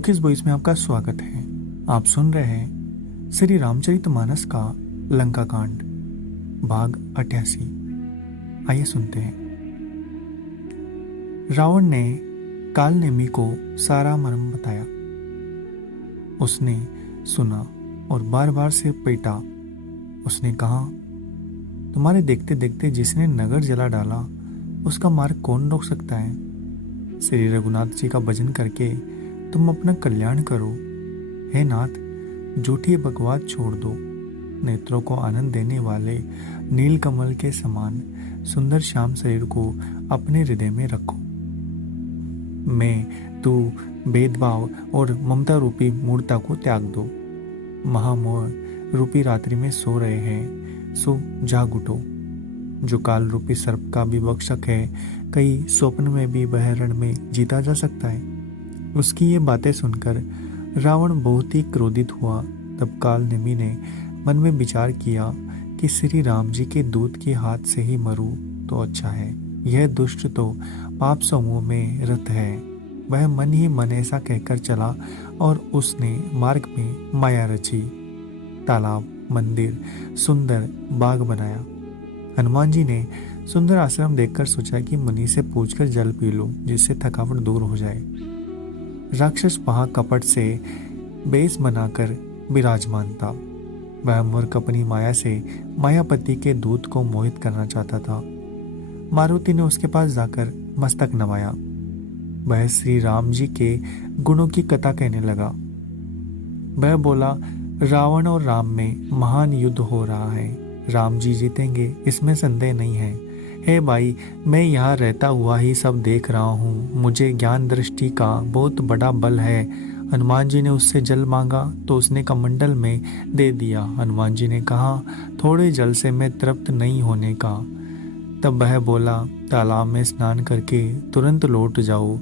Bookish boys में आपका स्वागत है। आप सुन रहे हैं श्री रामचरितमानस का लंका कांड भाग 88। आइए सुनते हैं। रावण ने कालनेमी को सारा मर्म बताया। उसने सुना और बार बार से पीटा। उसने कहा, तुम्हारे देखते देखते जिसने नगर जला डाला उसका मार्ग कौन रोक सकता है। श्री रघुनाथ जी का भजन करके तुम अपना कल्याण करो। हे नाथ, झूठी बकवास छोड़ दो। नेत्रों को आनंद देने वाले नील कमल के समान सुंदर श्याम शरीर को अपने हृदय में रखो। मैं तू भेदभाव और ममता रूपी मूर्ता को त्याग दो। महामोह रूपी रात्रि में सो रहे हैं, सो जाग उठो। जो काल रूपी सर्प का भी भक्षक है, कई स्वप्न में भी वह रण में जीता जा सकता है। उसकी ये बातें सुनकर रावण बहुत ही क्रोधित हुआ। तब कालनेमी ने मन में विचार किया कि श्री राम जी के दूत के हाथ से ही मरूं तो अच्छा है। यह दुष्ट तो पाप समूह में रत है। वह मन ही मन ऐसा कहकर चला और उसने मार्ग में माया रची। तालाब, मंदिर, सुंदर बाग बनाया। हनुमान जी ने सुंदर आश्रम देखकर सोचा कि मुनि से पूछकर जल पी लूं, जिससे थकावट दूर हो जाए। राक्षस वहां कपट से बेस बनाकर विराजमान था। वह मूर्ख अपनी माया से मायापति के दूत को मोहित करना चाहता था। मारुति ने उसके पास जाकर मस्तक नवाया। वह श्री राम जी के गुणों की कथा कहने लगा। वह बोला, रावण और राम में महान युद्ध हो रहा है। राम जी जीतेंगे, इसमें संदेह नहीं है। हे भाई, मैं यहाँ रहता हुआ ही सब देख रहा हूँ। मुझे ज्ञान दृष्टि का बहुत बड़ा बल है। हनुमान जी ने उससे जल मांगा तो उसने कमंडल में दे दिया। हनुमान जी ने कहा, थोड़े जल से मैं तृप्त नहीं होने का। तब वह बोला, तालाब में स्नान करके तुरंत लौट जाओ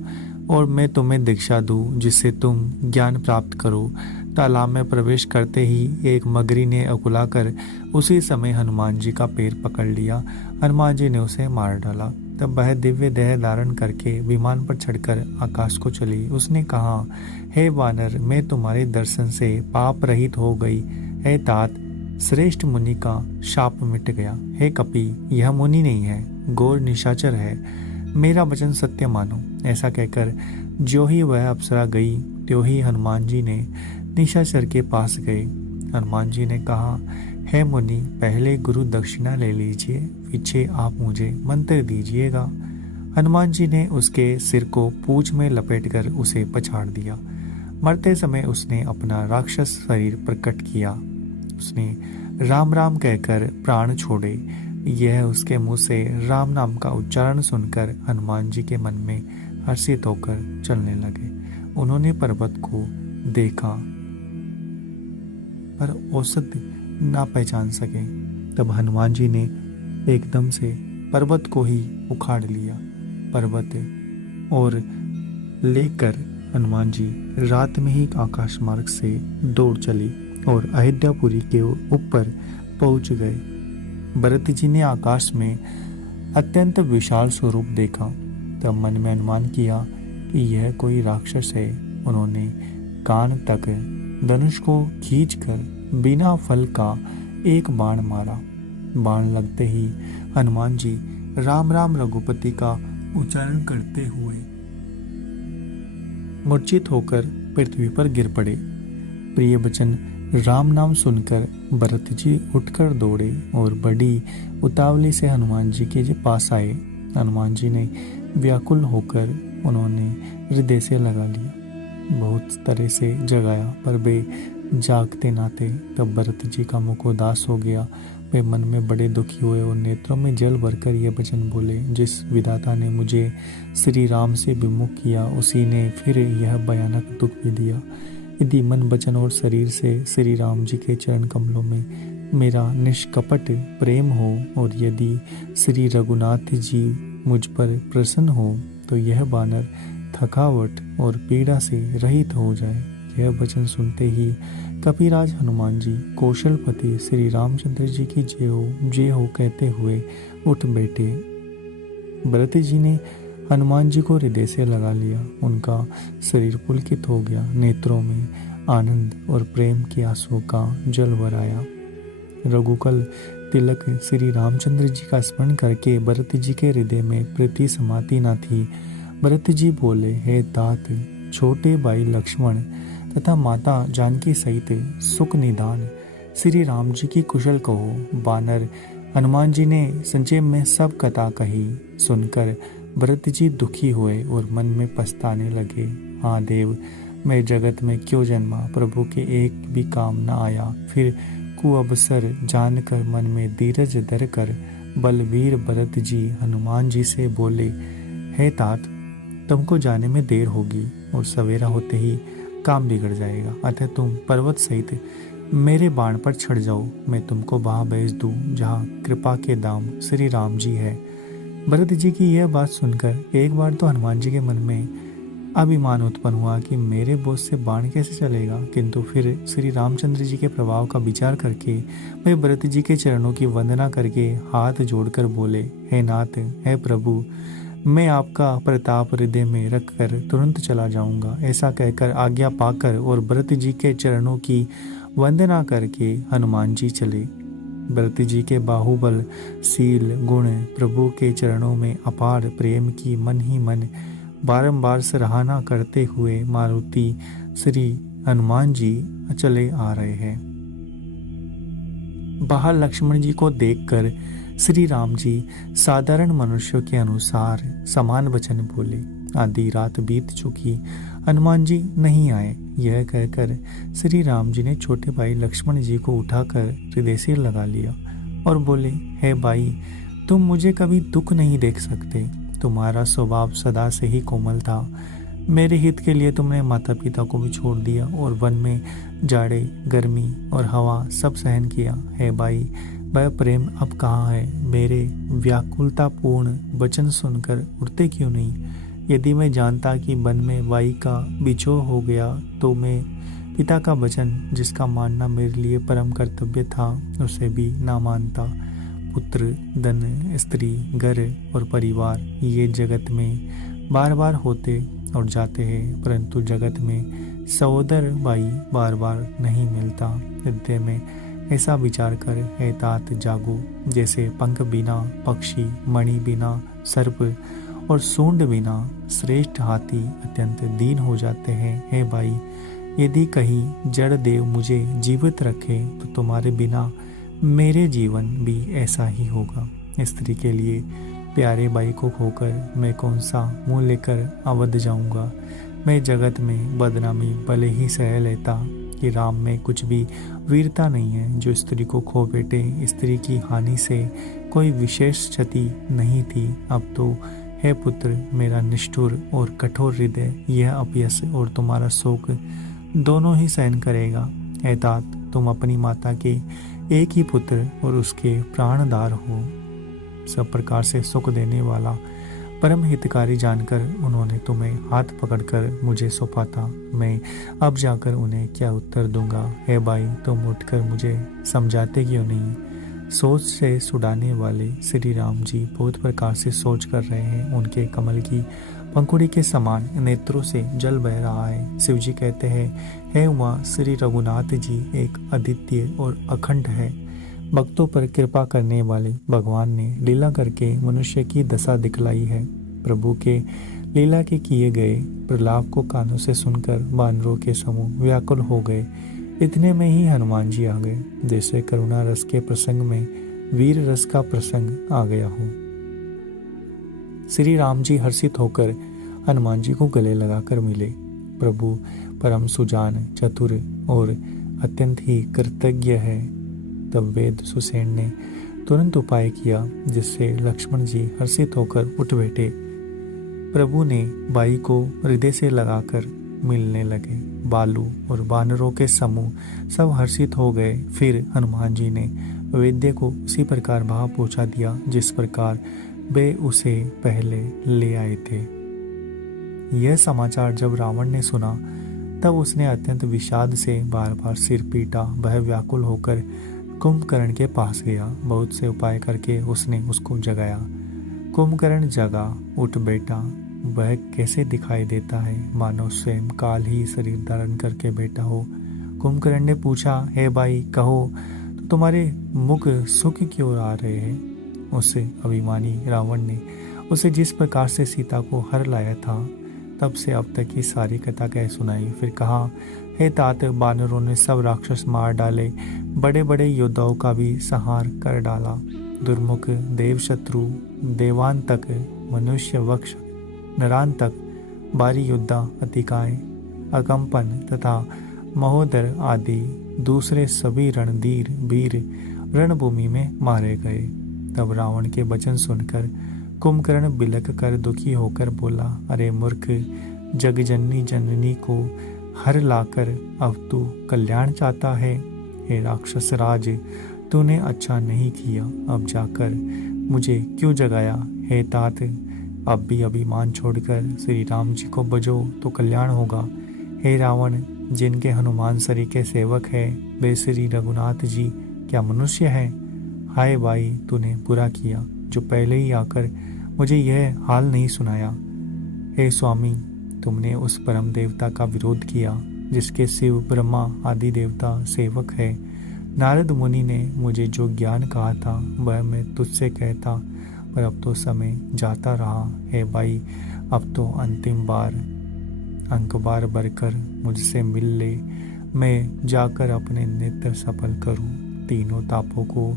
और मैं तुम्हें दीक्षा दूँ, जिससे तुम ज्ञान प्राप्त करो। तालाब में प्रवेश करते ही एक मगरी ने अकुलाकर उसी समय हनुमान जी का पैर पकड़ लिया। हनुमान जी ने उसे मार डाला। तब वह दिव्य देह धारण करके विमान पर चढ़कर आकाश को चली। उसने कहा, हे वानर, मैं तुम्हारे दर्शन से पाप रहित हो गई। हे तात, श्रेष्ठ मुनि का शाप मिट गया। हे कपि, यह मुनि नहीं है, घोर निशाचर है। मेरा वचन सत्य मानो। ऐसा कहकर जो ही वह अप्सरा गई, त्यों ही हनुमान जी ने निशाचर के पास गए। हनुमान जी ने कहा, हे मुनि, पहले गुरु दक्षिणा ले लीजिए, पीछे आप मुझे मंत्र दीजिएगा। हनुमान जी ने उसके सिर को पूंछ में लपेटकर उसे पछाड़ दिया। मरते समय उसने अपना राक्षस शरीर प्रकट किया। उसने राम राम कहकर प्राण छोड़े। यह उसके मुंह से राम नाम का उच्चारण सुनकर हनुमान जी के मन में हर्षित होकर चलने लगे। उन्होंने पर्वत को देखा पर औसत ना पहचान सके। तब हनुमान जी ने एकदम से पर्वत को ही उखाड़ लिया। पर्वत और लेकर हनुमान जी रात में ही आकाश मार्ग से दौड़ चली और अयोध्यापुरी के ऊपर पहुंच गए। भरत जी ने आकाश में अत्यंत विशाल स्वरूप देखा। तब मन में अनुमान किया कि यह कोई राक्षस है। उन्होंने कान तक धनुष को खींचकर बिना फल का एक बाण मारा। बाण लगते ही हनुमान जी राम राम रघुपति का उच्चारण करते हुए मूर्छित होकर पृथ्वी पर गिर पड़े। प्रिय वचन राम नाम सुनकर भरत जी उठकर दौड़े और बड़ी उतावली से हनुमान जी के पास आए। हनुमान जी ने व्याकुल होकर उन्होंने हृदय से लगा लिया, बहुत तरह से जगाया, पर वे जागते ना थे। तब भरत जी का मुख उदास हो गया। वे मन में बड़े दुखी हुए और नेत्रों में जल भरकर ये वचन बोले, जिस विधाता ने मुझे श्री राम से विमुख किया, उसी ने फिर यह भयानक दुख भी दिया। यदि मन, वचन और शरीर से श्री राम जी के चरण कमलों में मेरा निष्कपट प्रेम हो और यदि श्री रघुनाथ जी मुझ पर प्रसन्न हो, तो यह वानर थकावट और पीड़ा से रहित हो जाए। यह वचन सुनते ही कपिराज हनुमान जी कौशलपति श्री रामचंद्र जी की जय हो कहते हुए उठ बैठे। भरत जी ने हनुमान जी को हृदय से लगा लिया। उनका शरीर पुलकित हो गया, नेत्रों में आनंद और प्रेम के आंसुओं का जल भर आया। रघुकुल तिलक श्री रामचंद्र जी का स्मरण करके भरत जी के हृदय में प्रीति समाती न थी। भरत जी बोले, हे तात, छोटे भाई लक्ष्मण तथा माता जानकी सहित सुख निदान श्री राम जी की कुशल कहो। बानर हनुमान जी ने संक्षेप में सब कथा कही। सुनकर भरत जी दुखी हुए और मन में पछताने लगे। हाँ देव, मैं जगत में क्यों जन्मा, प्रभु के एक भी काम न आया। फिर कुअवसर जानकर मन में धीरज धर कर बलवीर भरत जी हनुमान जी से बोले, हे तात, तुमको जाने में देर होगी और सवेरा होते ही काम बिगड़ जाएगा, अतः तुम पर्वत सहित मेरे बाण पर चढ़ जाओ। मैं तुमको वहां भेज दूं जहां कृपा के दाम श्री राम जी है। भरत जी की यह बात सुनकर एक बार तो हनुमान जी के मन में अभिमान उत्पन्न हुआ कि मेरे बोझ से बाण कैसे चलेगा, किंतु फिर श्री रामचंद्र जी के प्रभाव का विचार करके वे भरत जी के चरणों की वंदना करके हाथ जोड़कर बोले, हे नाथ, हे प्रभु, मैं आपका प्रताप हृदय में रखकर तुरंत चला जाऊंगा। ऐसा कहकर आज्ञा पाकर और भरत जी के चरणों की वंदना करके हनुमान जी चले। भरत जी के बाहुबल, शील, गुण, प्रभु के चरणों में अपार प्रेम की मन ही मन बारंबार सराहना करते हुए मारुति श्री हनुमान जी चले आ रहे हैं। बाहर लक्ष्मण जी को देखकर श्री राम जी साधारण मनुष्यों के अनुसार समान वचन बोले। आधी रात बीत चुकी, हनुमान जी नहीं आए। यह कहकर श्री राम जी ने छोटे भाई लक्ष्मण जी को उठाकर हृदय से लगा लिया और बोले, हे भाई, तुम मुझे कभी दुख नहीं देख सकते। तुम्हारा स्वभाव सदा से ही कोमल था। मेरे हित के लिए तुमने माता पिता को भी छोड़ दिया और वन में जाड़े, गर्मी और हवा सब सहन किया। हे भाई, वह प्रेम अब कहाँ है? मेरे व्याकुलतापूर्ण वचन सुनकर उठते क्यों नहीं? यदि मैं जानता कि वन में वाई का बिछोह हो गया तो मैं पिता का वचन, जिसका मानना मेरे लिए परम कर्तव्य था, उसे भी ना मानता। पुत्र, धन, स्त्री, घर और परिवार ये जगत में बार बार होते और जाते हैं, परंतु जगत में सहोदर भाई बार बार नहीं मिलता। हृदय में ऐसा विचार कर, हे तात, जागो। जैसे पंख बिना पक्षी, मणि बिना सर्प और सूंड बिना श्रेष्ठ हाथी अत्यंत दीन हो जाते हैं। हे भाई, यदि कहीं जड़ देव मुझे जीवित रखे तो तुम्हारे बिना मेरे जीवन भी ऐसा ही होगा। स्त्री के लिए प्यारे भाई को खोकर मैं कौन सा मुंह लेकर अवध जाऊंगा। मैं जगत में बदनामी भले ही सह लेता कि राम में कुछ भी वीरता नहीं है। जो स्त्री को खो बैठे, स्त्री की हानि से कोई विशेष क्षति नहीं थी। अब तो हे पुत्र, मेरा निष्ठुर और कठोर हृदय यह अपयश और तुम्हारा शोक दोनों ही सहन करेगा। हे तात, तुम अपनी माता के एक ही पुत्र और उसके प्राणदार हो। सब प्रकार से सुख देने वाला परम हितकारी जानकर उन्होंने तुम्हें हाथ पकड़कर मुझे सौंपा था। मैं अब जाकर उन्हें क्या उत्तर दूंगा? हे भाई, तुम उठकर मुझे समझाते क्यों नहीं? सोच से सुड़ाने वाले श्री राम जी बहुत प्रकार से सोच कर रहे हैं। उनके कमल की पंखुड़ी के समान नेत्रों से जल बह रहा है। शिव जी कहते हैं, हे उमा, श्री रघुनाथ जी एक अद्वितीय और अखंड है। भक्तों पर कृपा करने वाले भगवान ने लीला करके मनुष्य की दशा दिखलाई है। प्रभु के लीला के किए गए प्रलाप को कानों से सुनकर बानरों के समूह व्याकुल हो गए। इतने में ही हनुमान जी आ गए, जैसे करुणा रस के प्रसंग में वीर रस का प्रसंग आ गया हो। श्री राम जी हर्षित होकर हनुमान जी को गले लगाकर मिले। प्रभु परम सुजान, चतुर और अत्यंत ही कृतज्ञ है। तब वेद सुसेन ने तुरंत उपाय किया, जिससे लक्ष्मण जी हर्षित होकर उठ बैठे। प्रभु ने बाई को हृदय से लगाकर मिलने लगे। बालू और बानरों के समूह सब हर्षित हो गए। फिर हनुमान जी ने वैद्य को उसी प्रकार वहां पहुंचा दिया जिस प्रकार वे उसे पहले ले आए थे। यह समाचार जब रावण ने सुना तब उसने अत्यंत विषाद से बार बार सिर पीटा। वह व्याकुल होकर कुंभकर्ण के पास गया। बहुत से उपाय करके उसने उसको जगाया। कुंभकर्ण जगा, उठ बैठा। वह कैसे दिखाई देता है, मानो स्वयं काल ही शरीर धारण करके बैठा हो। कुंभकर्ण ने पूछा, हे भाई कहो, तो तुम्हारे मुख सुख क्यों आ रहे हैं? उससे अभिमानी रावण ने उसे जिस प्रकार से सीता को हर लाया था तब से अब तक की सारी कथा कह सुनाई। फिर कहा, हे तात, बानरों ने सब राक्षस मार डाले, बड़े बड़े योद्धाओं का भी संहार कर डाला। दुर्मुख देव शत्रु देवान तक, मनुष्य वक्ष नरान तक, बारी योद्धा अतिकाय अकंपन तथा महोदर आदि दूसरे सभी रणधीर वीर रणभूमि में मारे गए। तब रावण के वचन सुनकर कुंभकर्ण बिलक कर दुखी होकर बोला, अरे मूर्ख, जगजननी जननी को हर लाकर अब तू कल्याण चाहता है। हे राक्षस राज, तूने अच्छा नहीं किया, अब जाकर मुझे क्यों जगाया? हे तात, अब भी अभिमान छोड़कर श्री राम जी को बजो तो कल्याण होगा। हे रावण, जिनके हनुमान सरी के सेवक है वे श्री रघुनाथ जी क्या मनुष्य हैं? हाय भाई, तूने बुरा किया जो पहले ही आकर मुझे यह हाल नहीं सुनाया। हे स्वामी, तुमने उस परम देवता का विरोध किया जिसके शिव ब्रह्मा आदि देवता सेवक है। नारद मुनि ने मुझे जो ज्ञान कहा था वह मैं तुझसे कहता, पर अब तो समय जाता रहा। हे भाई, अब तो अंतिम बार अंक बार भरकर मुझसे मिल ले, मैं जाकर अपने नेत्र सफल करूं। तीनों तापों को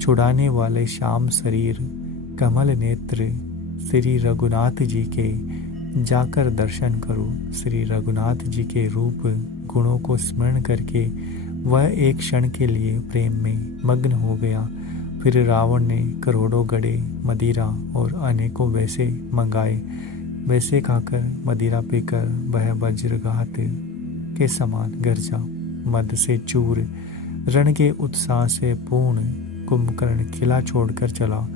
छुड़ाने वाले श्याम शरीर कमल नेत्र श्री रघुनाथ जी के जाकर दर्शन करूं। श्री रघुनाथ जी के रूप गुणों को स्मरण करके वह एक क्षण के लिए प्रेम में मग्न हो गया। फिर रावण ने करोड़ों गड़े मदिरा और अनेकों वैसे मंगाए। वैसे खाकर मदिरा पीकर वह वज्रघात के समान गरजा, मद से चूर, रण के उत्साह से पूर्ण कुंभकर्ण किला छोड़कर चला।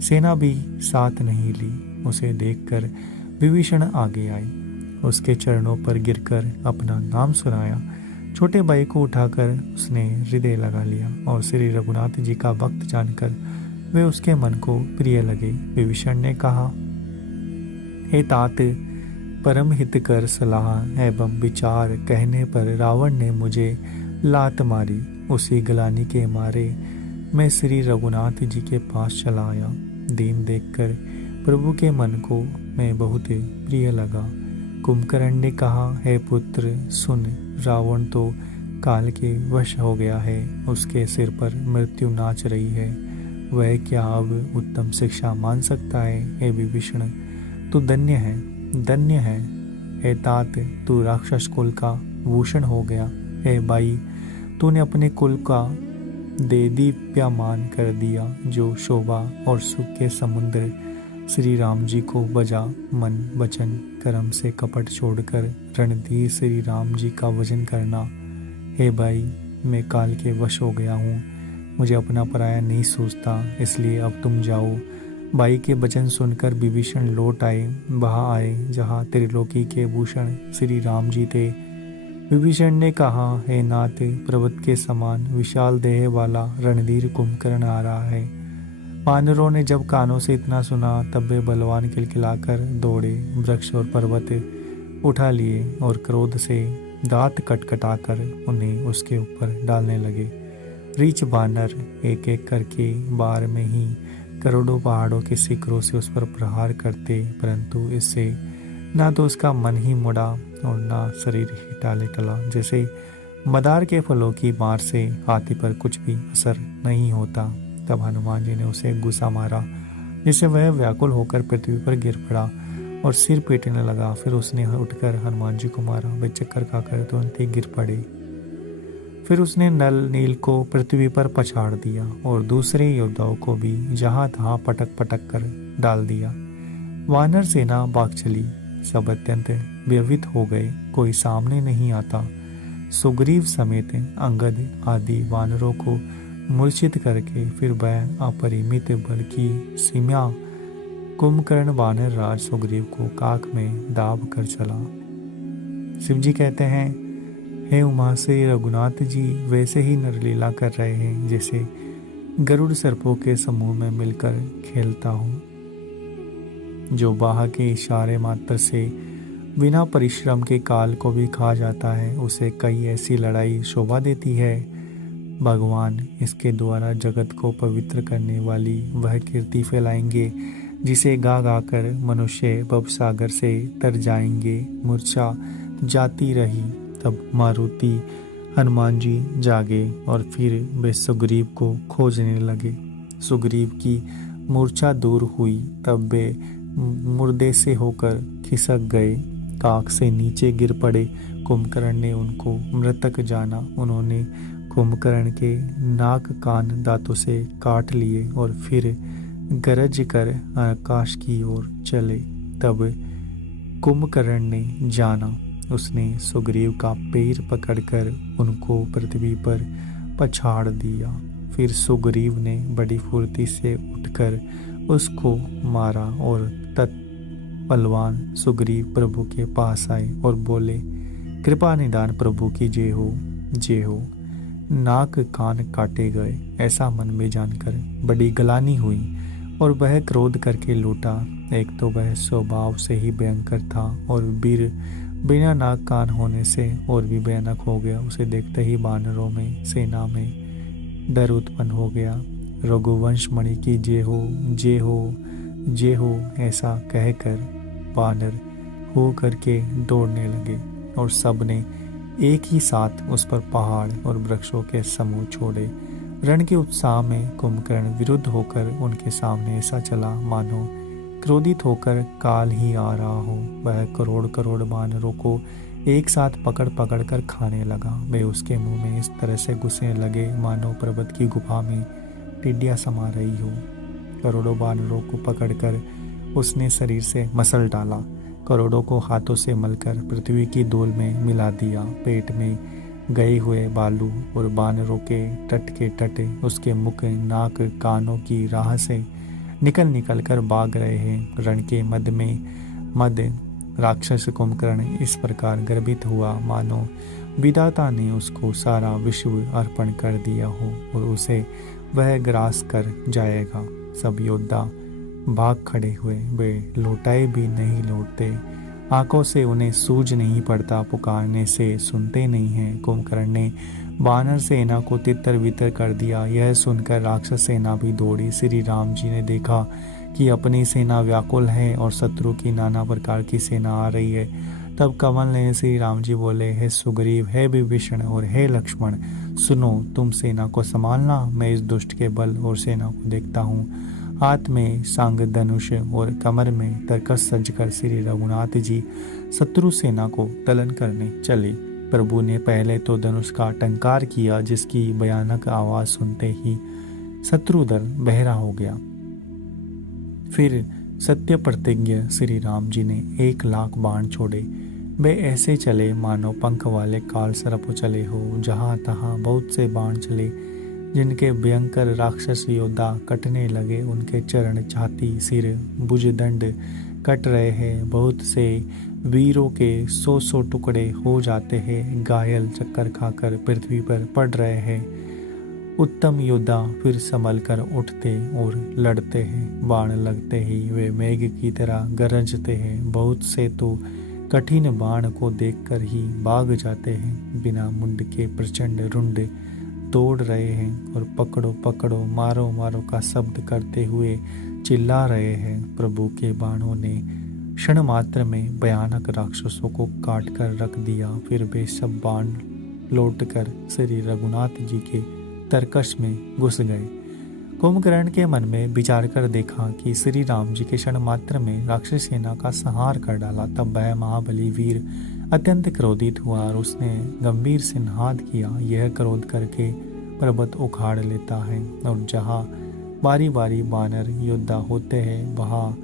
सेना भी साथ नहीं ली। उसे देखकर विभीषण आगे आई, उसके चरणों पर गिरकर अपना नाम सुनाया। छोटे भाई को उठाकर उसने हृदय लगा लिया और श्री रघुनाथ जी का भक्त जानकर वे उसके मन को प्रिय लगे। विभीषण ने कहा, हे तात, परम हित कर सलाह एवं विचार कहने पर रावण ने मुझे लात मारी। उसी गलानी के मारे मैं श्री रघुनाथ जी के पास चला आया। दीन देखकर प्रभु के मन को मैं बहुत प्रिय लगा। कुंभकर्ण ने कहा, हे पुत्र सुन, रावण तो काल के वश हो गया है, उसके सिर पर मृत्यु नाच रही है। वह क्या अब उत्तम शिक्षा मान सकता है? हे विभीषण, तू धन्य है, धन्य है। हे तात, तू राक्षस कुल का भूषण हो गया। हे भाई, तूने अपने कुल का देदीप्यमान कर दिया। जो शोभा और सुख के समुद्र श्री राम जी को बजा, मन वचन कर्म से कपट छोड़कर रणधीर श्री राम जी का वजन करना। हे भाई, मैं काल के वश हो गया हूँ, मुझे अपना पराया नहीं सोचता, इसलिए अब तुम जाओ। भाई के वचन सुनकर विभीषण लौट आए, वहाँ आए जहाँ त्रिलोकी के भूषण श्री राम जी थे। विभीषण ने कहा, हे नाथ, पर्वत के समान विशाल देह वाला रणधीर कुंभकर्ण आ रहा है। वानरों ने जब कानों से इतना सुना तब वे बलवान खिलखिलाकर दौड़े, वृक्ष और पर्वत उठा लिए और क्रोध से दांत कटकटाकर उन्हें उसके ऊपर डालने लगे। रीछ बानर एक एक करके बार में ही करोड़ों पहाड़ों के शिखरों से उस पर प्रहार करते, परंतु इससे ना तो उसका मन ही मुड़ा और ना शरीर ही टाले टला। जैसे मदार के फलों की मार से हाथी पर कुछ भी असर नहीं होता। तब हनुमान जी ने उसे गुस्सा मारा, जिससे वह व्याकुल होकर पृथ्वी पर गिर पड़ा और सिर पीटने लगा। फिर उसने उठकर हनुमान जी को मारा, वे चक्कर खाकर तुरंत ही गिर पड़े। फिर उसने नल नील को पृथ्वी पर पछाड़ दिया और दूसरे योद्धाओं को भी जहां तहां पटक पटक कर डाल दिया। वानर सेना भाग चली, सब अत्यंत व्यथित हो गए, कोई सामने नहीं आता। सुग्रीव समेत अंगद आदि वानरों को मूर्छित करके फिर वह अपरिमित बल की सीमा कुंभकर्ण वानर राज सुग्रीव को काक में दाब कर चला। शिव जी कहते हैं, हे उमा से रघुनाथ जी वैसे ही नरलीला कर रहे हैं जैसे गरुड़ सर्पों के समूह में मिलकर खेलता हूँ। जो बाह के इशारे मात्र से बिना परिश्रम के काल को भी खा जाता है, उसे कई ऐसी लड़ाई शोभा देती है। भगवान इसके द्वारा जगत को पवित्र करने वाली वह कीर्ति फैलाएंगे जिसे गा गा कर मनुष्य भवसागर से तर जाएंगे। मूर्छा जाती रही, तब मारुति हनुमान जी जागे और फिर वे सुग्रीव को खोजने लगे। सुग्रीव की मूर्छा दूर हुई, तब वे मुर्दे से होकर खिसक गए, काख से नीचे गिर पड़े। कुंभकर्ण ने उनको मृतक जाना। उन्होंने कुंभकर्ण के नाक कान दांतों से काट लिए और फिर गरज कर आकाश की ओर चले। तब कुंभकर्ण ने जाना, उसने सुग्रीव का पैर पकड़कर उनको पृथ्वी पर पछाड़ दिया। फिर सुग्रीव ने बड़ी फुर्ती से उठकर उसको मारा और तत्पलवान सुग्रीव प्रभु के पास आए और बोले, कृपा निदान प्रभु की जय हो, जय हो। नाक कान काटे गए ऐसा मन में जानकर बड़ी गलानी हुई और वह क्रोध करके लौटा। एक तो वह स्वभाव से ही भयंकर था और वीर बिना नाक कान होने से और भी भयानक हो गया। उसे देखते ही वानरों में सेना में डर उत्पन्न हो गया। रघुवंश मणि की जय हो, जय हो, जय हो ऐसा कहकर वानर हो करके दौड़ने लगे और सबने एक ही साथ उस पर पहाड़ और वृक्षों के समूह छोड़े। रण के उत्साह में कुंभकर्ण विरुद्ध होकर उनके सामने ऐसा चला मानो क्रोधित होकर काल ही आ रहा हो। वह करोड़ करोड़ वानरों को एक साथ पकड़ पकड़ कर खाने लगा। वे उसके मुंह में इस तरह से घुसने लगे मानो पर्वत की गुफा में टिड्डियां समा रही हो। करोड़ों वानरों को पकड़कर उसने शरीर से मसल डाला। करोड़ों को हाथों से मलकर पृथ्वी की धूल में मिला दिया। पेट में गए हुए बालू और वानरों के तट के तट उसके मुख नाक कानों की राह से निकल निकल कर भाग रहे हैं। रण के मध्य में मध्य राक्षस कुंभकर्ण इस प्रकार गर्भित हुआ मानो विधाता ने उसको सारा विश्व अर्पण कर दिया हो और उसे वह ग्रास कर जाएगा। सब योद्धा भाग खड़े हुए, वे लौटाए भी नहीं लौटते। आंखों से उन्हें सूझ नहीं पड़ता, पुकारने से सुनते नहीं हैं। कुंभकर्ण ने वानर सेना को तितर बितर कर दिया। यह सुनकर राक्षस सेना भी दौड़ी। श्री राम जी ने देखा कि अपनी सेना व्याकुल है और शत्रु की नाना प्रकार की सेना आ रही है। तब कमल ने श्री राम जी बोले, हे सुग्रीव, हे विभीषण और हे लक्ष्मण, सुनो, तुम सेना को संभालना। मैं इस दुष्ट के बल और सेना को देखता हूँ। हाथ में सांग धनुष और कमर में तरकस सजकर श्री रघुनाथ जी शत्रु सेना को तलन करने चले। प्रभु ने पहले तो धनुष का टंकार किया, जिसकी भयानक आवाज सुनते ही शत्रु दल बहरा हो गया। फिर सत्य प्रतिज्ञ श्री राम जी ने 1,00,000 बाण छोड़े। वे ऐसे चले मानो पंख वाले काल सर्प चले हो। जहाँ तहाँ बहुत से बाण चले, जिनके भयंकर राक्षस योद्धा कटने लगे। उनके चरण, छाती, सिर, भुजदंड कट रहे हैं। बहुत से वीरों के 100 टुकड़े हो जाते हैं। घायल चक्कर खाकर पृथ्वी पर पड़ रहे हैं। उत्तम योद्धा फिर संभल कर उठते और लड़ते हैं। बाण लगते ही वे मेघ की तरह गरजते हैं। बहुत से तो कठिन बाण को देखकर ही भाग जाते हैं। बिना मुंड के प्रचंड रुंड दौड़ रहे हैं और पकड़ो पकड़ो, मारो मारो का शब्द करते हुए चिल्ला रहे हैं। प्रभु के बाणों ने क्षण मात्र में भयानक राक्षसों को काट कर रख दिया। फिर वे सब बाण लौटकर श्री रघुनाथ जी के तरकश में घुस गए। कुंभकर्ण के मन में विचार कर देखा कि श्री राम जी के क्षण मात्र में राक्षस सेना का संहार कर डाला। तब वह महाबली वीर अत्यंत क्रोधित हुआ और उसने गंभीर से निनाद किया। यह क्रोध करके पर्वत उखाड़ लेता है और जहाँ बारी बारी वानर योद्धा होते हैं वहाँ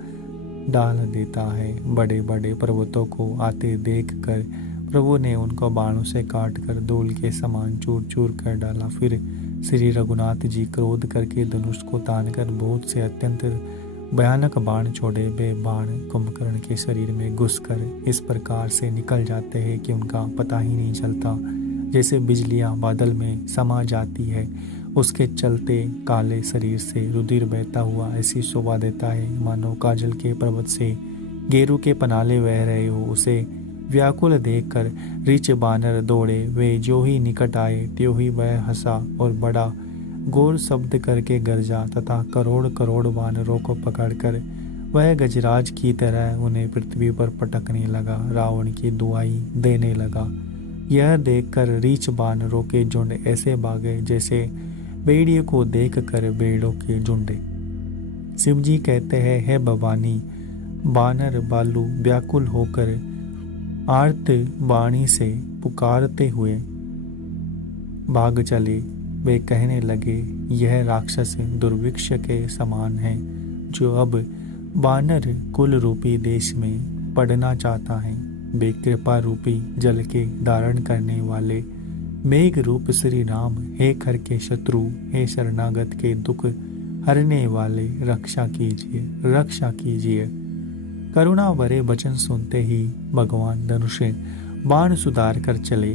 डाल देता है। बड़े बड़े पर्वतों को आते देखकर प्रभु ने उनको बाणों से काट कर धूल के समान चूर चूर कर डाला। फिर श्री रघुनाथ जी क्रोध करके धनुष को तानकर बहुत से अत्यंत भयानक बाण छोड़े। वे बाण कुंभकर्ण के शरीर में घुसकर इस प्रकार से निकल जाते हैं कि उनका पता ही नहीं चलता। जैसे बिजलियां बादल में समा जाती है उसके चलते काले शरीर से रुधिर बहता हुआ ऐसी शोभा देता है मानो काजल के पर्वत से गेरू के पनाले बह रहे हो। उसे व्याकुल देखकर रीछ बानर दौड़े, वे जो ही निकट आए त्यों ही वह हंसा और बड़ा घोर शब्द करके गरजा तथा करोड़ करोड़ बानरों को पकड़कर वह गजराज की तरह उन्हें पृथ्वी पर पटकने लगा, रावण की दुहाई देने लगा। यह देखकर रीछ बानरों के झुंड ऐसे भागे जैसे भेड़िए को देखकर भेड़ों के झुंड। शिवजी कहते हैं, हे भवानी, बानर बालू व्याकुल होकर आर्त वाणी से पुकारते हुए भाग चले। वे कहने लगे, यह राक्षस दुर्भिक्ष के समान है जो अब बानर कुल रूपी देश में पड़ना चाहता है। वे कृपा रूपी जल के धारण करने वाले मेघ रूप श्री राम, हे खर के शत्रु, हे शरणागत के दुख हरने वाले, रक्षा कीजिए, रक्षा कीजिए। करुणा भरे वचन सुनते ही भगवान धनुष बाण सुधार कर चले।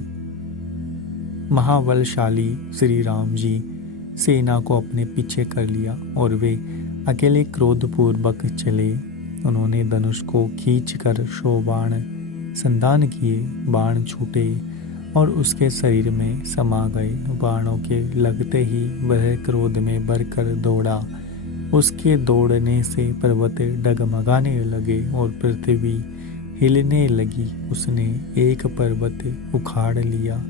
महाबलशाली श्री राम जी सेना को अपने पीछे कर लिया और वे अकेले क्रोधपूर्वक चले। उन्होंने धनुष को खींचकर 100 बाण संधान किए। बाण छूटे और उसके शरीर में समा गए। बाणों के लगते ही वह क्रोध में भरकर दौड़ा। उसके दौड़ने से पर्वत डगमगाने लगे और पृथ्वी हिलने लगी। उसने एक पर्वत उखाड़ लिया।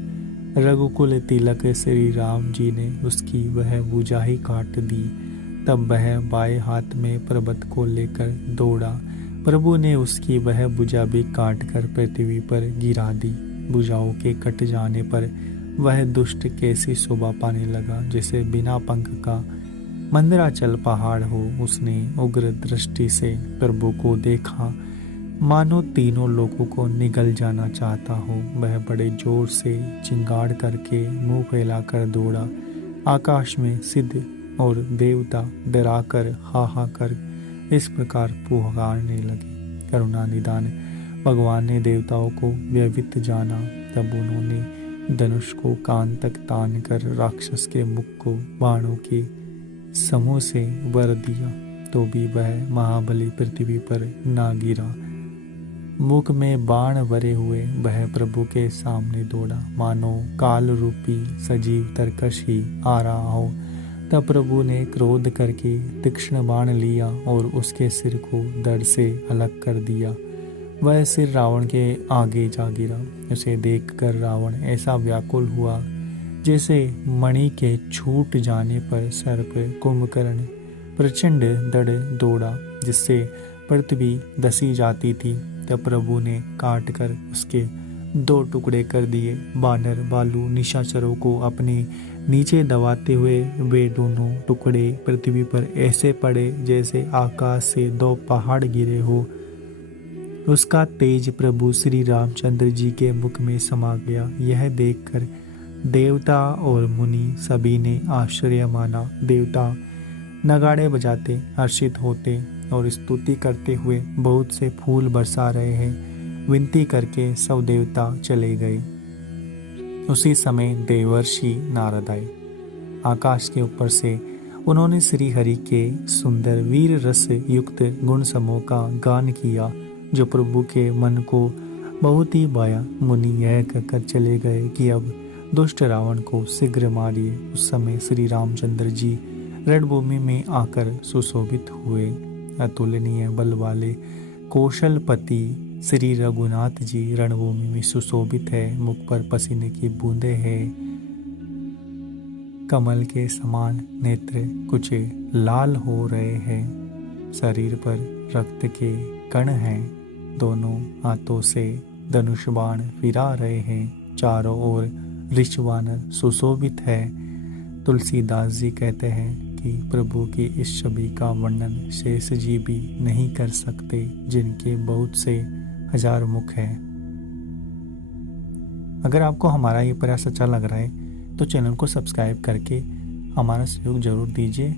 रघुकुल तिलक श्री राम जी ने उसकी वह भुजा ही काट दी। तब वह बाएं हाथ में पर्वत को लेकर दौड़ा। प्रभु ने उसकी वह भुजा भी काट कर पृथ्वी पर गिरा दी। भुजाओं के कट जाने पर वह दुष्ट कैसी शोभा पाने लगा जैसे बिना पंख का मंदराचल पहाड़ हो। उसने उग्र दृष्टि से प्रभु को देखा, मानो तीनों लोगों को निगल जाना चाहता हो। वह बड़े जोर से चिंगाड़ करके मुंह फैलाकर दौड़ा। आकाश में सिद्ध और देवता डराकर हा कर इस प्रकार पुकारने लगे। करुणा निदान भगवान ने देवताओं को व्यवित जाना। तब उन्होंने धनुष को कान तक तान कर राक्षस के मुख को बाणों के समूह से वर दिया, तो भी वह महाबली पृथ्वी पर ना गिरा। मुख में बाण भरे हुए वह प्रभु के सामने दौड़ा, मानो काल रूपी सजीव तरकश ही आ रहा हो। तब प्रभु ने क्रोध करके तीक्ष्ण बाण लिया और उसके सिर को धड़ से अलग कर दिया। वह सिर रावण के आगे जा गिरा। उसे देखकर रावण ऐसा व्याकुल हुआ जैसे मणि के छूट जाने पर सर्प कुंभकर्ण प्रचंड दड़ दौड़ा, जिससे पृथ्वी धसी जाती थी। तब प्रभु ने काट कर उसके 2 टुकड़े कर दिए। बानर बालू निशाचरों को अपने नीचे दबाते हुए वे दोनों टुकड़े पृथ्वी पर ऐसे पड़े जैसे आकाश से 2 पहाड़ गिरे हो। उसका तेज प्रभु श्री रामचंद्र जी के मुख में समा गया। यह देखकर देवता और मुनि सभी ने आश्चर्य माना। देवता नगाड़े बजाते हर्षित होते और स्तुति करते हुए बहुत से फूल बरसा रहे हैं। विनती करके सब देवता चले गए। उसी समय देवर्षि नारद आए। आकाश के ऊपर से उन्होंने श्री हरि के सुंदर वीर रस युक्त गुण समूह का गान किया, जो प्रभु के मन को बहुत ही भाया। मुनि यह कहकर चले गए कि अब दुष्ट रावण को शीघ्र मारिए। उस समय श्री रामचंद्र जी रणभूमि में आकर सुशोभित हुए। अतुलनीय बल वाले कौशलपति श्री रघुनाथ जी रणभूमि में सुशोभित है। मुख पर पसीने की बूंदें हैं। कमल के समान नेत्र कुछ लाल हो रहे हैं। शरीर पर रक्त के कण हैं। दोनों हाथों से धनुष बाण फिरा रहे हैं। चारों ओर ऋषवानर सुशोभित है। तुलसीदास जी कहते हैं कि प्रभु की इस छवि का वर्णन शेष जी भी नहीं कर सकते, जिनके बहुत से 1000 मुख हैं। अगर आपको हमारा ये प्रयास अच्छा लग रहा है तो चैनल को सब्सक्राइब करके हमारा सहयोग जरूर दीजिए।